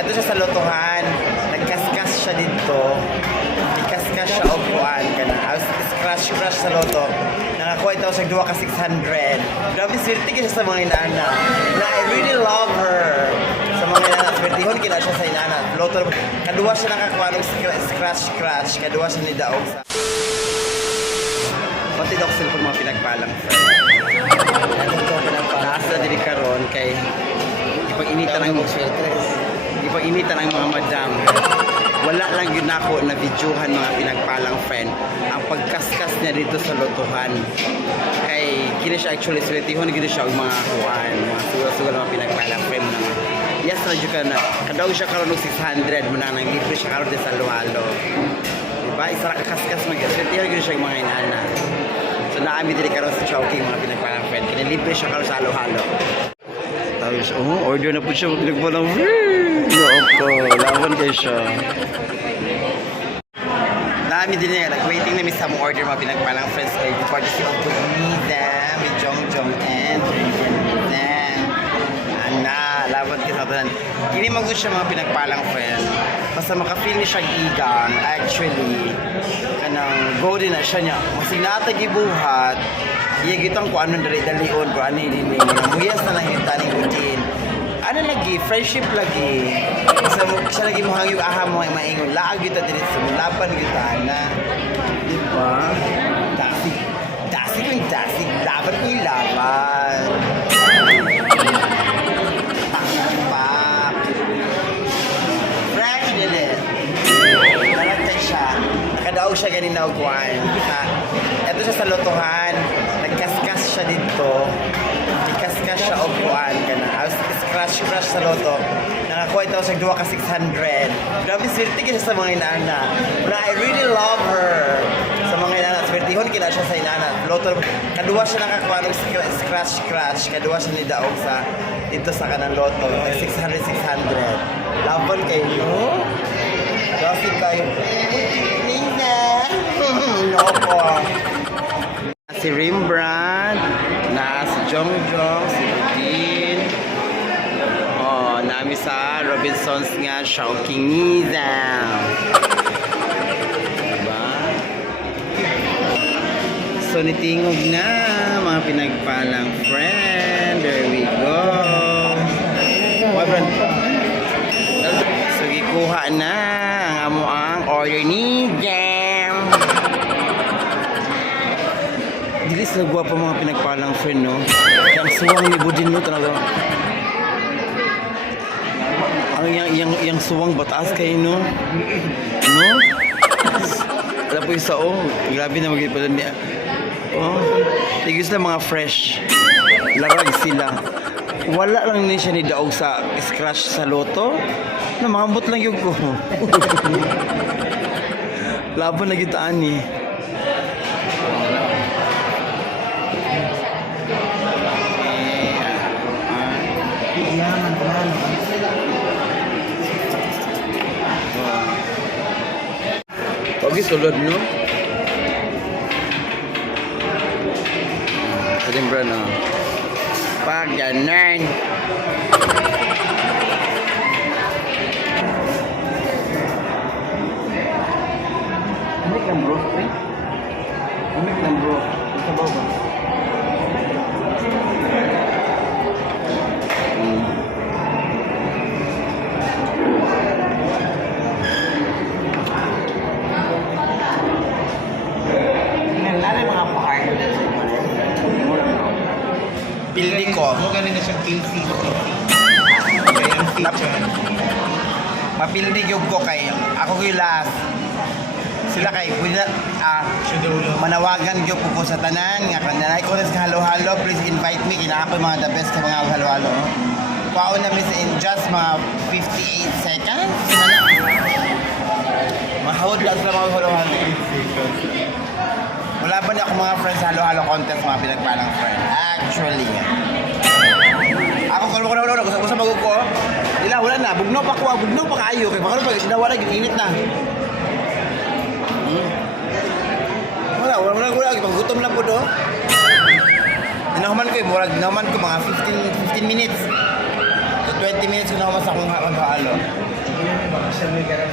Ito siya sa lotohan. Nagkaskas siya dito. Ikaskas siya o buwan ka na. Scratch sa loto. Nakakuha ito siya 2 ka 600. Grabe, swerte ka siya sa mga inana. Na I really love her. Sa mga inana. Swertihon kina siya sa inana. Loto. Kaduwa siya nakakuha ng scratch. Kaduwa siya ni Daog sa... Pati daw sila po mga pinagpalang friend. Ano ito pinagpalang? Taas na din karon kay ipag-initan ng mga madam. Wala lang yun ako na videohan mga pinagpalang friend. Ang pagkaskas niya dito sa lotohan. Kay kina siya actually swertihon gina siya mga kuan, mga sugal mga pinagpalang friend na. Yes na jud ka na. Kadaw siya karon og 600 mo na nang libre siya karon sa Lualo. Diba? Isa ra kakaskas mag swertihon gina siya mga inana. So naami diri karon sa Chowking mga pinagpalang friend. Kini libre siya karon sa halo-halo. Tapos, order na po siya. Nagpalang, ako, laban kayo siya. Dami din niya. Waiting na sa mga order mga pinagpalang friends kayo. Before the of Tugniza, with Jong and Tugniza. Ana, laban kayo sa tanan. Hindi mag-good siya mga pinagpalang friend. Basta makafeel niya siya igang. Actually, kanang go din na siya niya. Masing natagibuhat. Iya gitu ko ano dali-dalion ko ano ini muyas na lang yung taning utin. Ano lagi friendship lagi. Sa lagi mo hangyo aha mo maingon laag kita diri sa laban kita na. Di ba? Dasi laban ko yung laban. Pak. Fresh dili. Nakatay siya. Nakadaog siya ganin na ugwan. Ito siya sa lotohan. Nagkaskas siya dito. Ikaskas siya o buwan ka na. Scratch sa loto. Nakakuha ito siya 2 ka 600. Grabe, swerte ka siya sa mga inana. Na I really love her. Sa mga inana. Swertihon kina siya sa inana. Loto. Kaduwa siya nakakuha ng scratch. Kaduwa siya ni Daog sa dito sa kanang loto. 600. Laban kayo, no? Grabe kayo. Nina! No po. Si Rembrandt, na si Jongjong, si Budin. Oh, nami sa Robinsons nga Chowking Niza. Diba? So nitingog na mga pinagpalang friend. There we go. So gikuha na ang amo ang order ni Jam. Dilis na guwapo mga pinagpalang friend, no? Yang suwang ni Budin, no? Talaga. Ang yang suwang bataas kayo, no? No? Alam po isa, oh. Grabe na mag-ipalan niya. Oh. Tigis na mga fresh. Larag sila. Wala lang niya siya ni Daog sa scratch sa loto. Namambot lang yung ko. Laban na gitaan eh. Pagi sulod, no? Salimbra na. Pag ganan. Umik lang bro, eh? Umik lang bro. Sa bawah. Pildi ko. Mo ganin na siyang KCC. Kaya ang feature. Mapildi yung ko kay ako ko yung last. Sila kay manawagan yung po sa tanan nga kananay ko sa halo-halo, please invite me kina ako mga the best sa mga halo-halo. Pao na miss in just mga 58 seconds. Mahawad lang sa mga halo-halo. Wala ba niya ako mga friends halo-halo contest mga pinagpalang friend? Actually. Ako kalmo ko gusto magug ko. Wala na, bugnaw pa kayo kay baka pa nawala ginit na. Wala paggutom lang po do. Dinahuman ko mga 15 minutes to 20 30 minutes ko na ako mas akong maghalo. Baka siya may karang